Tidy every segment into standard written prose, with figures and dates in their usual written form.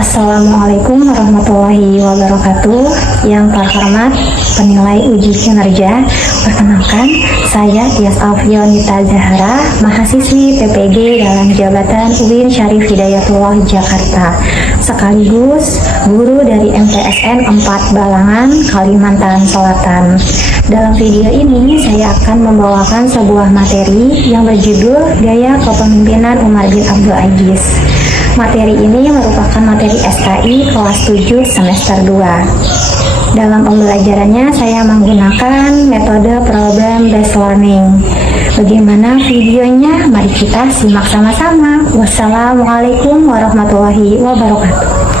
Assalamualaikum warahmatullahi wabarakatuh. Yang terhormat penilai uji kinerja, perkenalkan saya Tias Alfionita Zahra, mahasiswi PPG dalam jabatan UIN Syarif Hidayatullah Jakarta, sekaligus guru dari MTSN 4 Balangan, Kalimantan Selatan. Dalam video ini saya akan membawakan sebuah materi yang berjudul Gaya Kepemimpinan Umar bin Abdul Aziz. Materi ini merupakan materi SKI kelas 7 semester 2. Dalam pembelajarannya saya menggunakan metode problem based learning. Bagaimana videonya? Mari kita simak sama-sama. Wassalamualaikum warahmatullahi wabarakatuh.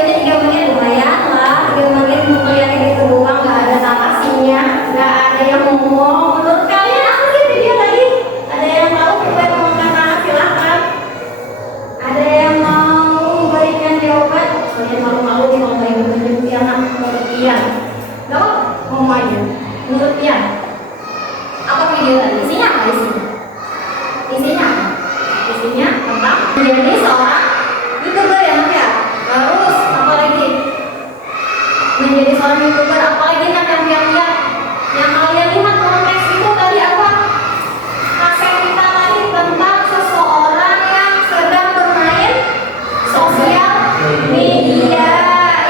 Ini 3 menit lumayan lah, 3 menit kuliahnya gitu doang, nggak ada narasinya, nggak ada yang ngomong. Menurut kalian apa sih video tadi? Ada yang tahu apa yang mau kata? Silahkan. Ada yang mau memberikan jawaban? Kalian malu-malu nih kalau nggak menunjuk Pian, menurut Pian. Nggak apa? Ngomong aja. Menurut Pian, apa video tadi? Isinya apa isinya? Isinya apa? Isinya tentang menjadi seorang YouTuber ya, Nak ya? Terus menjadi seorang YouTuber, apalagi yang lihat yang kalian lihat konteks itu tadi apa? Kasih kita tadi tentang seseorang yang sedang bermain sosial media,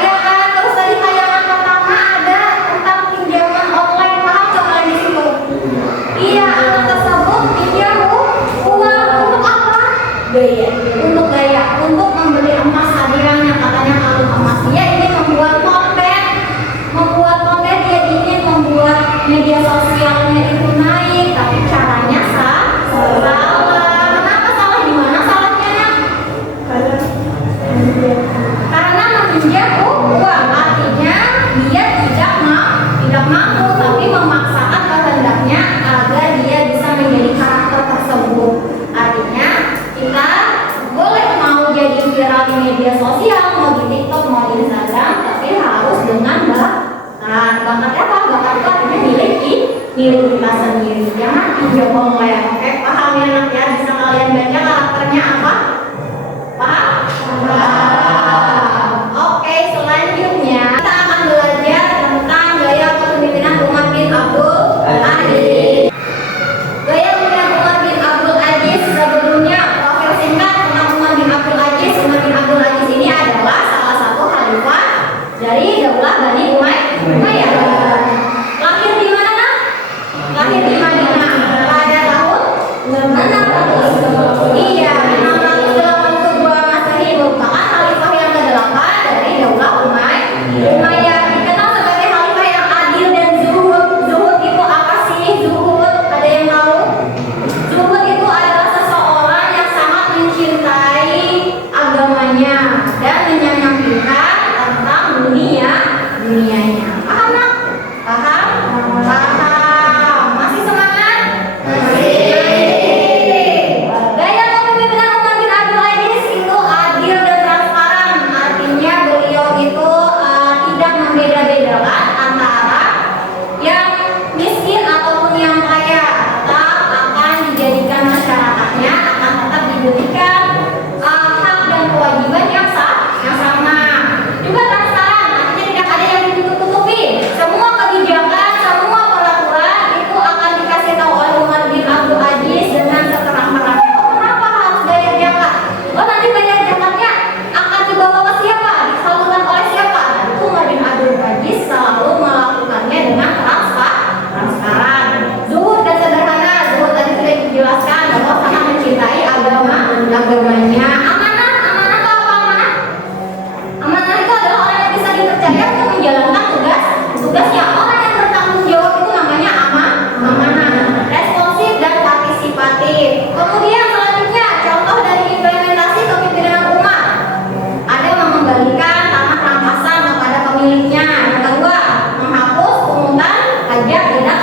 ya kan? Terus tadi tayangan pertama ada tentang pinjaman online, paham nggak kalian di situ? Iya, anak tersebut pinjam uang untuk apa? Gaya, untuk membeli emas hadiran yang katanya kalung emas. Dia ini membuat konten, dia ingin membuat media sosial milik kita sendiri. Jangan dicoba oleh. Oke, paham ya anak ya? Bisa kalian baca karakternya apa? Paham? Paham. Oke, selanjutnya kita akan belajar tentang gaya kepemimpinan Umar bin Abdul Aziz. Gaya kepemimpinan Umar bin Abdul Aziz sebelumnya profil singkat tentang Umar bin Abdul Aziz. Umar bin Abdul Aziz ini adalah salah satu khalifah dari Daulah Bani Umayyah. Lahir di mana, Nak? Lahir di Madinah pada tahun 600. Iya, 682 Masehi, merupakan khalifah yang ke-8 dari Daulah Umayyah. Dikenal sebagai khalifah yang adil dan zuhud. Zuhud itu apa sih? Zuhud, ada yang tahu? Zuhud itu adalah seseorang yang sangat mencintai agamanya dan menyampingkan tentang dunianya. Paham, Nak? Paham? Paham. Masih semangat? Masih. Gaya kepemimpinan Umar bin Abdul Aziz itu adil dan transparan. Artinya beliau itu tidak membeda-bedakan antara yang miskin ataupun yang kaya. Tetap akan dijadikan masyarakatnya akan tetap diberikan hak dan kewajiban yang sama. Juga transparan, artinya tidak ada yang ditutup-tutupi. Semua kebijakan, semua peraturan itu akan dikasih tahu oleh Umar bin Abdul Aziz dengan seterang-terangnya. Oh, kenapa harus bayar zakat? Oh, nanti bayar zakatnya akan dibawa ke siapa? Disalurkan oleh siapa? Dan itu Umar bin Abdul Aziz selalu melakukannya dengan transparan. Zuhud dan sederhana. Zuhud tadi sudah dijelaskan bahwa sangat mencintai agamanya. Amanah itu apa amanah? Amanah itu adalah orang yang bisa dipercaya untuk menjalankan tugasnya. Orang yang bertanggung jawab itu namanya amanah. Responsif dan partisipatif. Kemudian selanjutnya contoh dari implementasi kepemimpinan Umar. Ada mengembalikan tanah rampasan kepada pemiliknya. Yang kedua, menghapus pungutan pajak tidak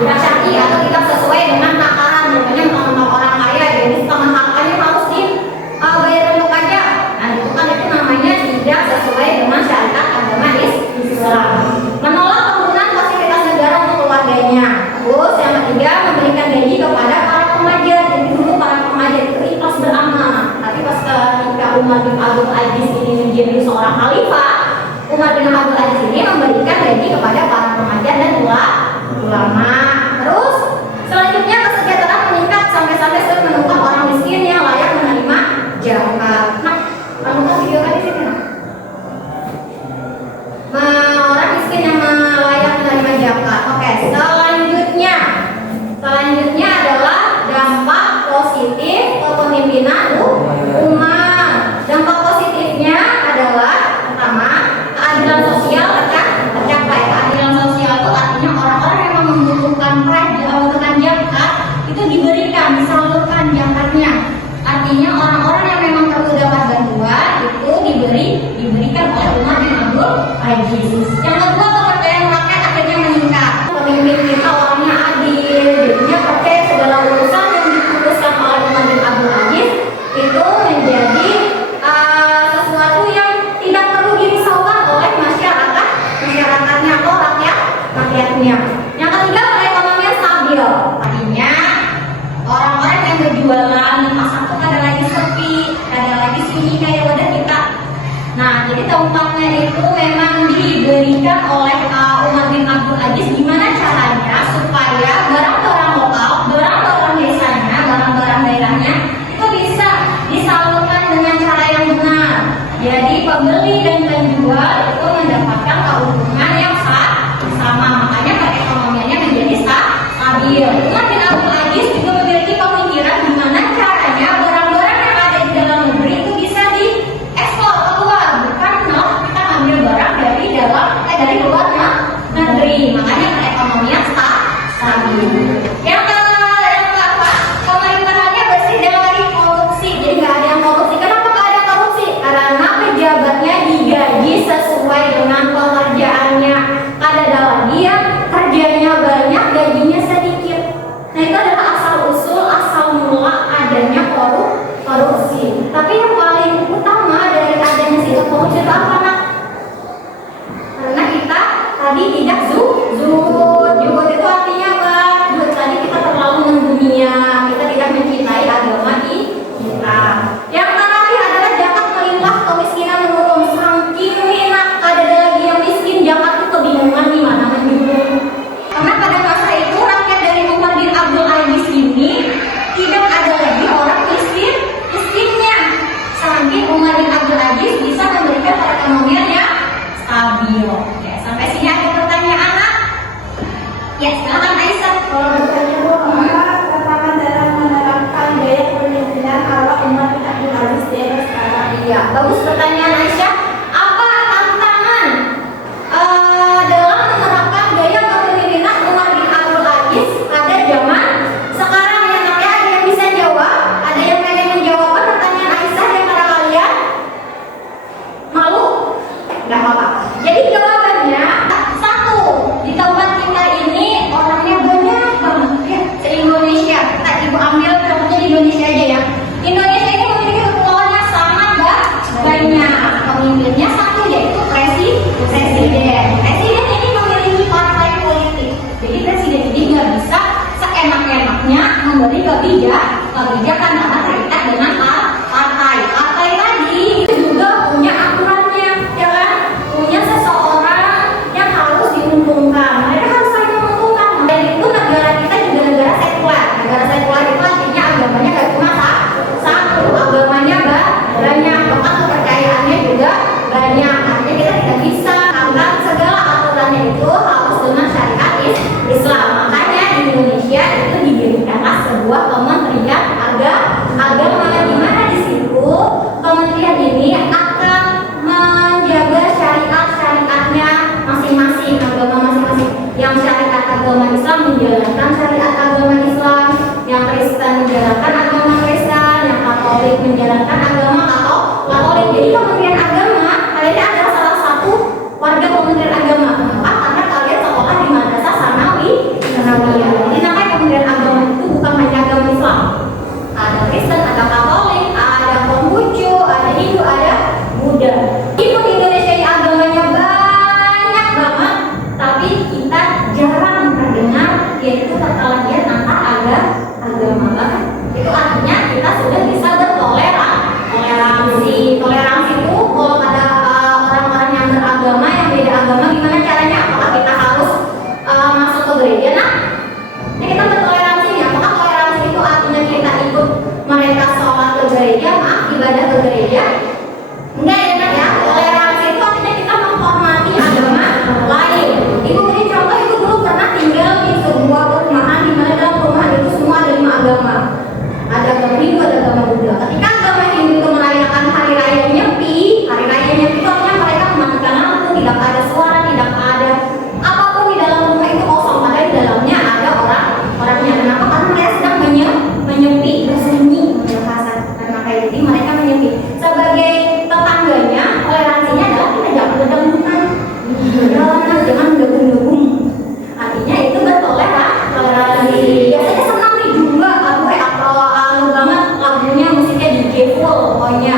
syar'i atau tidak sesuai dengan takaran. Makanya untuk orang kaya jadi setengah hartanya harus dibayar untuk pajak. Nah, itu namanya tidak sesuai dengan syariat agama Islam. Menolak penggunaan fasilitas negara untuk keluarganya. Terus yang ketiga, memberikan gaji kepada para pengajar. Jadi dulu para pengajar itu ikhlas beramal. Tapi pas ketika Umar bin Abdul Aziz ini menjadi seorang khalifah, Umar bin Abdul Aziz ini memberikan gaji kepada para pengajar dan ulama. Terus selanjutnya kesejahteraan meningkat sampai sudah menemukan orang miskin yang layak menerima zakat. Nah, kamu kan video kan di sini, Nak? Orang miskin yang layak menerima zakat. Oke, selanjutnya adalah dampak positif kepemimpinan Umar. Dampak positifnya adalah pertama, keadilan sosial tercapai. Keadilan sosial itu artinya orang-orang yang membutuhkan zakat itu diberikan, disalurkan zakatnya. Artinya orang-orang yang memang perlu dapat bantuan itu diberikan oleh Umar bin Abdul Aziz. Yang kedua, kepercayaan rakyat akhirnya meningkat. Pemimpin kita orangnya adil, jadinya percaya segala urusan yang diputuskan oleh Umar bin Abdul Aziz itu menjadi sesuatu yang tidak perlu dirisaukan oleh masyarakatnya atau rakyatnya. Yang ketiga, perekonomian stabil. Artinya orang-orang yang berjualan di pasar itu ada lagi sepi, ada lagi sunyi kayak wadah kita. Nah, jadi tempatnya itu memang diberikan oleh Umar bin Abdul Aziz. Gimana caranya supaya barang-barang lokal, barang-barang desanya, barang-barang daerahnya itu bisa disalurkan dengan cara yang benar. Jadi pembeli dan penjual itu mendapatkan keuntungan yang sama. Makanya perekonomiannya menjadi stabil. Umar bin Abdul Aziz juga memiliki pemikiran gimana caranya barang-barang yang ada di dalam negeri itu bisa diekspor keluar. Bukan kita ngambil barang dari luar negeri. Makanya perekonomian stabil. Yang keempat, pemerintahannya bersih dari korupsi. Jadi nggak ada yang korupsi. Kenapa nggak ada korupsi? Karena pejabatnya digaji sesuai dengan pekerjaannya. Kadang-kadang dia kerjanya banyak, gajinya sedikit. Nah, itu adalah asal mula adanya korupsi. Tapi yang paling utama dari adanya sikap korupsi itu apa, Nak? Karena kita tadi tidak zuhud. Zuhud itu artinya apa? radio. Oke, sampai sini ada pertanyaan, Nak? Ya, silakan Aisyah. Kalau bertanya Bu, apa tantangan dalam menerapkan gaya kepemimpinan ala Umar bin Abdul Aziz di era sekarang? Iya, bagus pertanyaan Aisyah. Apa tantangan dalam menerapkan gaya kepemimpinan Umar bin Abdul Aziz pada zaman sekarang ya, Nak? Ya, ada yang bisa jawab? Ada yang pengen menjawab pertanyaan Aisyah di antara kalian? Malu? Nggak apa-apa. Jadi jawabannya satu, di tempat kita ini orangnya banyak banget ya, se-Indonesia. Kita ibu ambil contohnya di Indonesia aja ya. Indonesia ini memiliki kepulauan yang sangat banyak. Pemimpinnya satu, yaitu presiden. Presiden ini memiliki partai politik. Jadi presiden ini nggak bisa seenak-enaknya memberi kebijakan karena terikat dengan partai. Partai tadi juga punya aturannya, ya kan? Punya seseorang yang harus diuntungkan. Mereka harus saling menguntungkan. Dan itu negara kita juga negara sekuler. Negara sekuler itu artinya agamanya gak cuma satu, agamanya banyak, bahkan kepercayaannya juga banyak. Artinya kita tidak bisa karena segala aturannya itu harus dengan syariat Islam. Makanya di Indonesia itu didirikanlah sebuah kementerian agama, di mana di situ kementerian ini akan menjaga syariatnya masing-masing, agama masing-masing. Yang syariat agama Islam menjalankan syariat agama Islam, yang Kristen menjalankan agama Kristen, yang Katolik menjalankan agama Katolik. Jadi kementerian agama kalian adalah salah satu warga kementerian agama. Kenapa? Karena kalian sekolah di madrasah sanawiyah. Jadi namanya kementerian agama itu bukan hanya agama Islam. Ada Kristen, ada Katolik, ada Konghucu, ada Hindu, ada Buddha. Itu di Indonesia ini agamanya banyak banget, tapi kita jarang terdengar yaitu perkelahian antar agama banget. Itu artinya kita sudah bisa bertoleransi. Toleransi itu kalau ada orang-orang yang beragama, yang beda agama, gimana caranya? Apakah kita harus masuk ke gereja? Nah, ya kita bertoleransi nih. Apakah toleransi itu artinya kita ikut mereka sholat ke gereja, ibadah ke gereja? Enggak ya, Nak, ya. Toleransi itu artinya kita menghormati agama lain. Ibu beri contoh, ibu dulu pernah tinggal di sebuah perumahan di mana dalam perumahan itu semua ada 5 agama. Ada agama Hindu, ada agama Buddha. Ketika agama Hindu itu merayakan hari raya Nyepi itu artinya mereka mematikan lampu, tidak ada suara, tidak ada apapun di dalam rumah itu kosong. Padahal di dalamnya ada orangnya. Kenapa? Karena mereka sedang menyepi, bersunyi, kasar. Karena kayak jadi mereka menyepi. Sebagai tetangganya, toleransinya adalah kita jangan berdengkutan, jangan mendukung. Artinya itu bertoleransi. Biasanya senang nih juga, atau banget lagunya, musiknya DJ full pokoknya.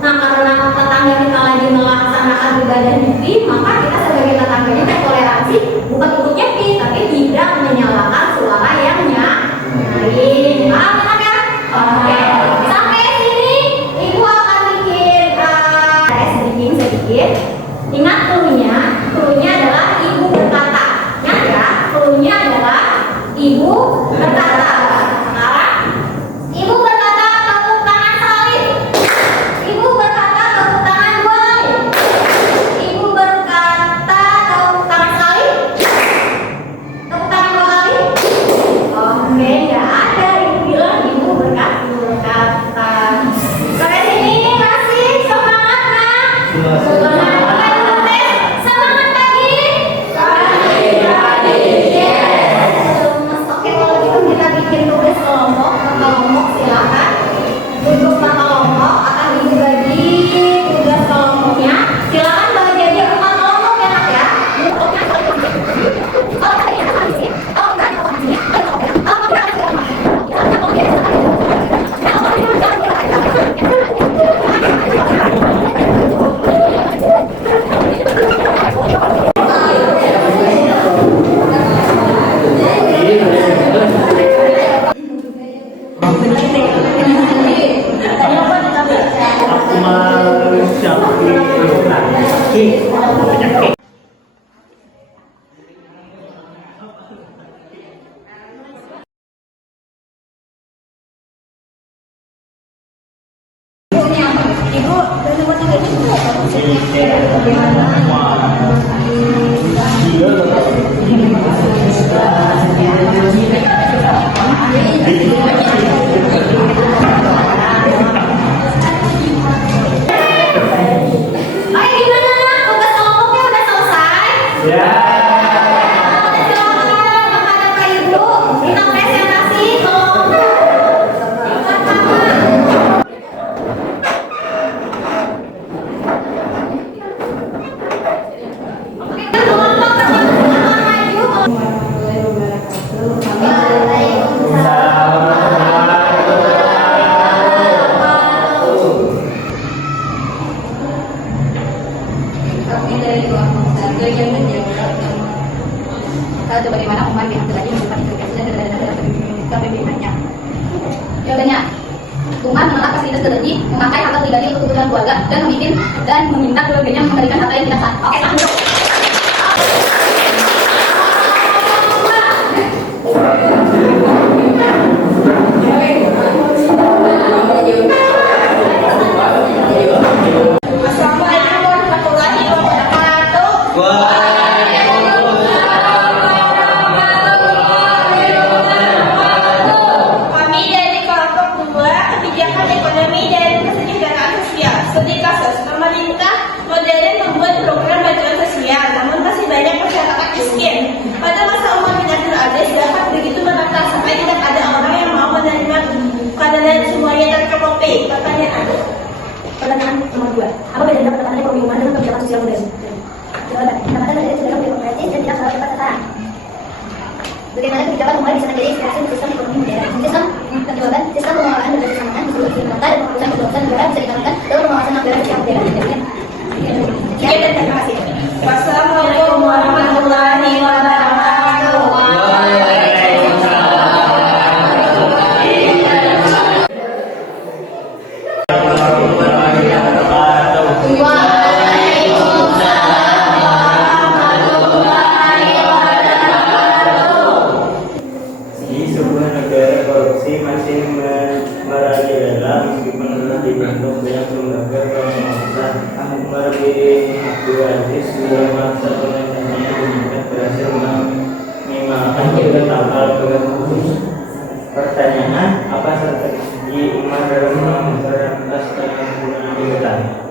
Nah, karena tetangga kita lagi melaksanakan ibadah nyepi, maka kita sebagai tetangganya toleransi, bukan ikut nyepi, tapi tidak menyalakan suara yang nyaring. Paham ya? Oke. Sampai sini ibu akan bikin sedikit. Ingat cluenya adalah ibu berkata. Ingat ya, cluenya adalah ibu berkata. Sekarang ibu berkata, tepuk tangan salib. Ibu berkata, tepuk tangan boleh. Ibu berkata, tepuk tangan salib. Tepuk tangan 2 kali. Oke, nggak ada. Ibu bilang ibu berkata. Sampai sini masih semangat, Nak? Semangat. Semangat pagi. Oke, kalau gitu kita bikin tugas kelompok. Silakan duduk kelompok, akan ibu bagi tugas kelompoknya. Silakan bagi jadi 4 kelompok ya, Nak, ya. Ibu, dan teman-teman ini Bagaimana Umar bin Abdul Aziz mendapat kepemimpinannya? Jawabannya, Umar menolak fasilitas terlebih, memakai harta pribadi untuk kebutuhan keluarga dan memimpin dan meminta keluarganya memberikan harta yang tidak sah. Oke, sah. Assalamualaikum warahmatullahi wabarakatuh. Kami dari kelompok 2 kebijakan ekonomi dan kesejahteraan sosial. Studi kasus pemerintah modern membuat program bantuan sosial, namun masih banyak masyarakat miskin. Pada masa Umar bin Abdul Aziz dapat begitu merata sampai tidak ada orang yang mau menerima karena semuanya tercukupi. Pertanyaan nomor 2. Apa bedanya pendapatan ekonomi Umar dengan kebijakan sosial modern? Jawaban. Pendapatan modern sudah demokratis dan tidak selalu tepat sasaran. Bagaimana kebijakan Umar bisa menjadi inspirasi untuk sistem ekonomi modern? Sistem jawaban, sistem pengelolaan berbasis amanah di seluruh merata dan pengurusan kedaulatan negara bisa dikembangkan dalam pengawasan anggaran sosial modern. Sekian dan terima kasih. Wassalamualaikum warahmatullahi wabarakatuh. Di sebuah negara korupsi masih merajalela meskipun telah dibentuk banyak lembaga pengawasan. Umar bin Abdul Aziz dalam masa pemerintahannya demikian berhasil meminimalkan ketidaktaatan khusus. Pertanyaan, apa strategi Umar dalam memberantas penggunaan iuran?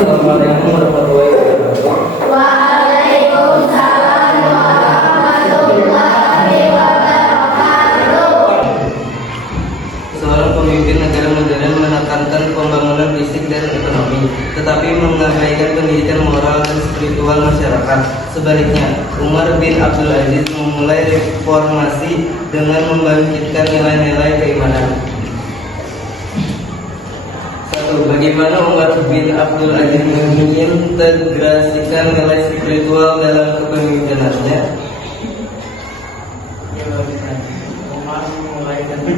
Assalamualaikum warahmatullahi wabarakatuh. Seorang pemimpin negara modern menekankan pembangunan fisik dan ekonomi, tetapi mengabaikan pendidikan moral dan spiritual masyarakat. Sebaliknya, Umar bin Abdul Aziz memulai reformasi dengan membangkitkan nilai-nilai keimanan. Bagaimana Umar bin Abdul Aziz mengintegrasikan nilai spiritual dalam kepemimpinannya? Umar memulai dari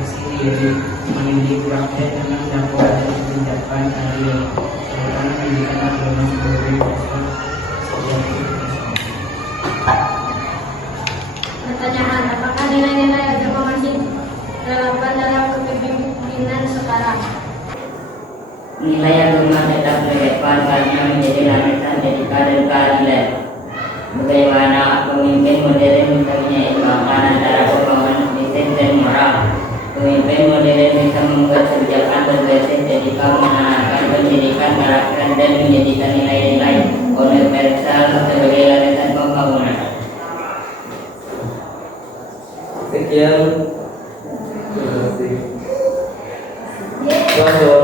sendiri mendidik rakyat dengan dakwah dan kebijakan adil serta pendidikan agama sebagai dasar sejati. Pertanyaan, apakah nilai-nilai agama masih relevan dalam kepemimpinan sekarang? Nilai agama tetap relevan karena menjadi landasan etika dan keadilan. Bagaimana pemimpin modern bisa menyeimbangkan antara pembangunan fisik dan moral? Pemimpin modern bisa membuat kebijakan berbasis etika, menanamkan pendidikan karakter dan menjadikan nilai-nilai universal sebagai landasan pembangunan. Sekian. Terima kasih.